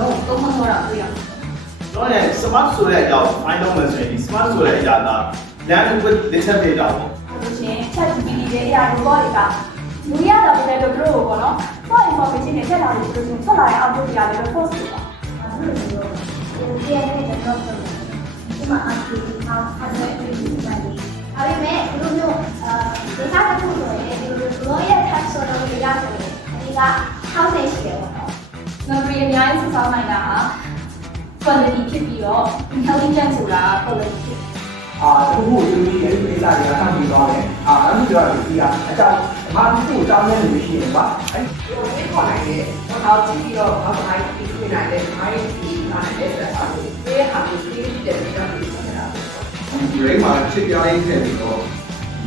လုံးသုံးမလို့တော့တွေ့ရအောင် တော့လည်း smart ဆိုတဲ့အကြောင်း find တော့မယ်ဆိုရင်ဒီ smart ဆိုတဲ့အရာက land with little data ပေါ့ ဆိုရှင် chat GPT ရဲ့အရာ robot တွေကလူရတာပဲလို့ပြောလို့ပေါ့နော် for information နဲ့ချက်လာလို့ဆိုရင်ထွက်လာတဲ့ output တွေကလည်း false တွေပါအဲ့လိုမျိုးဒီရဲ့နဲ့တော့ဒီမှာ output ကအဲ့ဒါတွေဒီမှာဒီအဲ့ဒီမဲ့ဒီလိုမျိုးdata တစ်ခုဆိုရင်ဒီလို robot ရဲ့ text ဆိုတော့ဒီကဆိုရင်ဒီက60ရှိတယ်ပေါ့နော် number အများကြီးစုဆောင်းနိုင်တာဟာ quality ဖြစ်ပြီးတော့ intelligence ဆိုတာ quality ဖြစ်တခုကိုသူကြီးရဲ့ကိစ္စတွေကဆန့်ပြီးသွားတယ်အဲ့လိုပြောရလို့ဒီကအကြောင်းဘာတစ်ခုအကြောင်းနဲ့လို့ရှိရင်ပါအဲ့ဒီလိုမျိုးခေါ်နိုင်တယ်။ဘာလို့ကြည့်ပြီးတော့ဘာမှမသိဘူးနိုင်တယ်။မိုင်းဒီနိုင်တယ်ဆိုတာကိုဒီဟာကိုသိတဲ့နေရာကိုဆိုတာ။ ဒီရိတ်မှာချစ်ပြားရင်းထည့်ပြီးတော့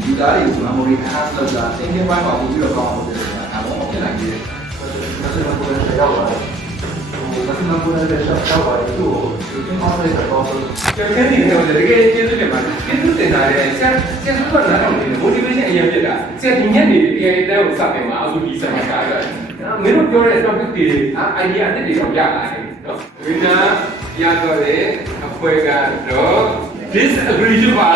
ဒီသားတွေကို memory enhance လုပ်တာသင်္ကေတပိုင်းမှာပို့ပြီးတော့ကောင်းအောင်လုပ်တယ်ဆိုတာဒါတော့ဖြစ်နိုင်တယ်။ဒါဆိုတော့ကိုယ်လည်းရောက်သွားတယ်။ဟိုမင်းကကိုယ်လည်းရောက်သွားတယ်သူ့ကိုသင်အောင်လိုက်တော့ကျေးဇူးတင်တယ်တကယ်ကျေးဇူးတင်ပါတယ်။ကျေးဇူးတင်တာလည်းဆရာကျေးဇူးတော်လည်းတော့နေ motivation အရင်ဖြစ်တာဆရာဒီညနေဒီအတဲကိုစတင်မှာအခုဒီစမ်းတာကမင်းတို့ပြောတဲ့ topic တွေ idea အသစ်တွေတော့ရလာတယ်နော်။ဝိညာဉ်ရတော့လေအဖွဲကတော့ disagree ဖြစ်ပါ